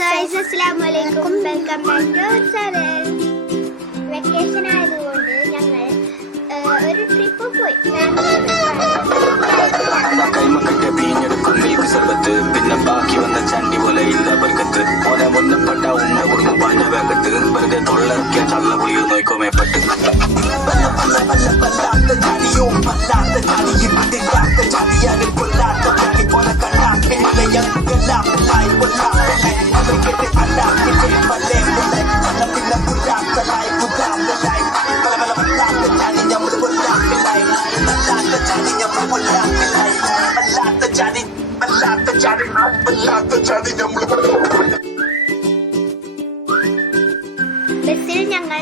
Guys, അസ്സലാമു അലൈക്കും. Welcome back to our channel. Vacation ആയതുകൊണ്ട് ഞങ്ങൾ ഒരു ട്രിപ്പ് പോയി. പിന്നെ ബാക്കി വന്ന ചണ്ടി പോലെ ഇല്ല ബർക്കത്ത് ഓനെ മുന്നപ്പെട്ട ഉണ്ണ കുടുംബം പാഞ്ഞ വേഗത്ത് വെറുതെ തൊള്ളറക്കിയ ചള്ള പുളിയോ നോക്കോ മേപ്പെട്ട് ബസ്സിൽ ഞങ്ങൾ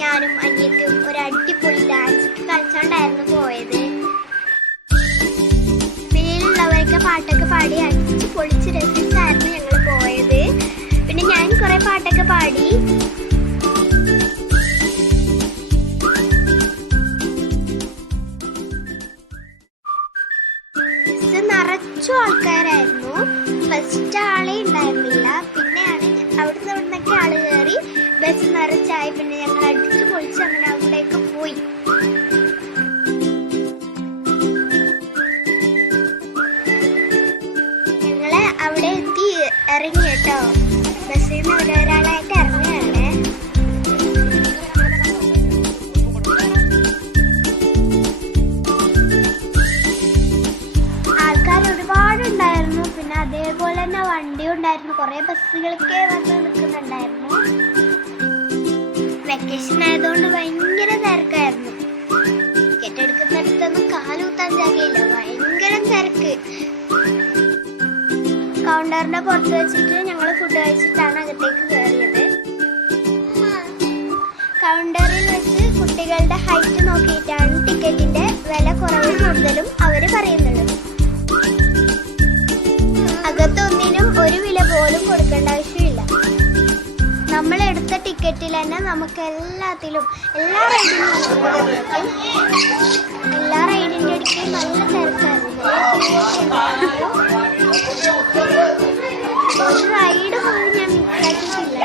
ഞാനും അനിയത്തും ഒരു അടിപൊളി ഡാൻസ് കളിച്ചോണ്ടായിരുന്നു പോയത്. പിന്നിലുള്ളവരൊക്കെ പാട്ടൊക്കെ പാടി അടിച്ച് പൊളിച്ച് രസിച്ചായിരുന്നു ഞങ്ങൾ പോയത്. പിന്നെ ഞാൻ കുറെ പാട്ടൊക്കെ പാടി. നിറച്ചു ആൾക്കാരായിരുന്നു. ഫസ്റ്റ് ആളെ ഉണ്ടായിരുന്നില്ല. പിന്നെയാണ് അവിടുന്നൊക്കെ ആള് കയറി ബസ് നിറച്ചായി. പിന്നെ ഞങ്ങൾ അടിച്ചു പൊളിച്ച് അങ്ങനെ അവിടേക്ക് പോയി. ഞങ്ങള് അവിടെ എത്തി ഇറങ്ങി കേട്ടോ. ബസ്സിൽ നിന്ന് ഓരോരാളായിട്ട് ഇറങ്ങുകയാണ്. ഒരുപാടുണ്ടായിരുന്നു. പിന്നെ അതേപോലെ തന്നെ വണ്ടിയും ഉണ്ടായിരുന്നു. കുറെ ബസ്സുകളൊക്കെ വന്ന് നിൽക്കുന്നുണ്ടായിരുന്നു. വെക്കേഷൻ ആയതുകൊണ്ട് ഭയങ്കര തിരക്കായിരുന്നു. ടിക്കറ്റ് എടുക്കുന്നിടത്തൊന്നും കാലൂത്താൻ ജാഗയില്ല. ഭയങ്കര തിരക്ക്. കൗണ്ടറിന്റെ പുറത്ത് വെച്ചിട്ട് ഞങ്ങൾ ഫുഡ് കഴിച്ചിട്ടാണ് അകത്തേക്ക് കയറിയത്. കൗണ്ടറിൽ വെച്ച് കുട്ടികളുടെ ഹൈറ്റ് നോക്കിയിട്ടാണ് ടിക്കറ്റിന്റെ വില കുറവും കൂടുതലും അവര് പറയുന്നത്. അകത്തൊന്നിനും ഒരു വില പോലും കൊടുക്കേണ്ട ആവശ്യമില്ല. നമ്മൾ എടുത്ത ടിക്കറ്റിൽ തന്നെ നമുക്ക് എല്ലാത്തിലും എല്ലാ റൈഡിൻ്റെ അടുത്ത് നല്ല തിരക്കായിരുന്നു. ഒരു റൈഡ് പോലും ഞാൻ മിസ്സാക്കിയിട്ടില്ല.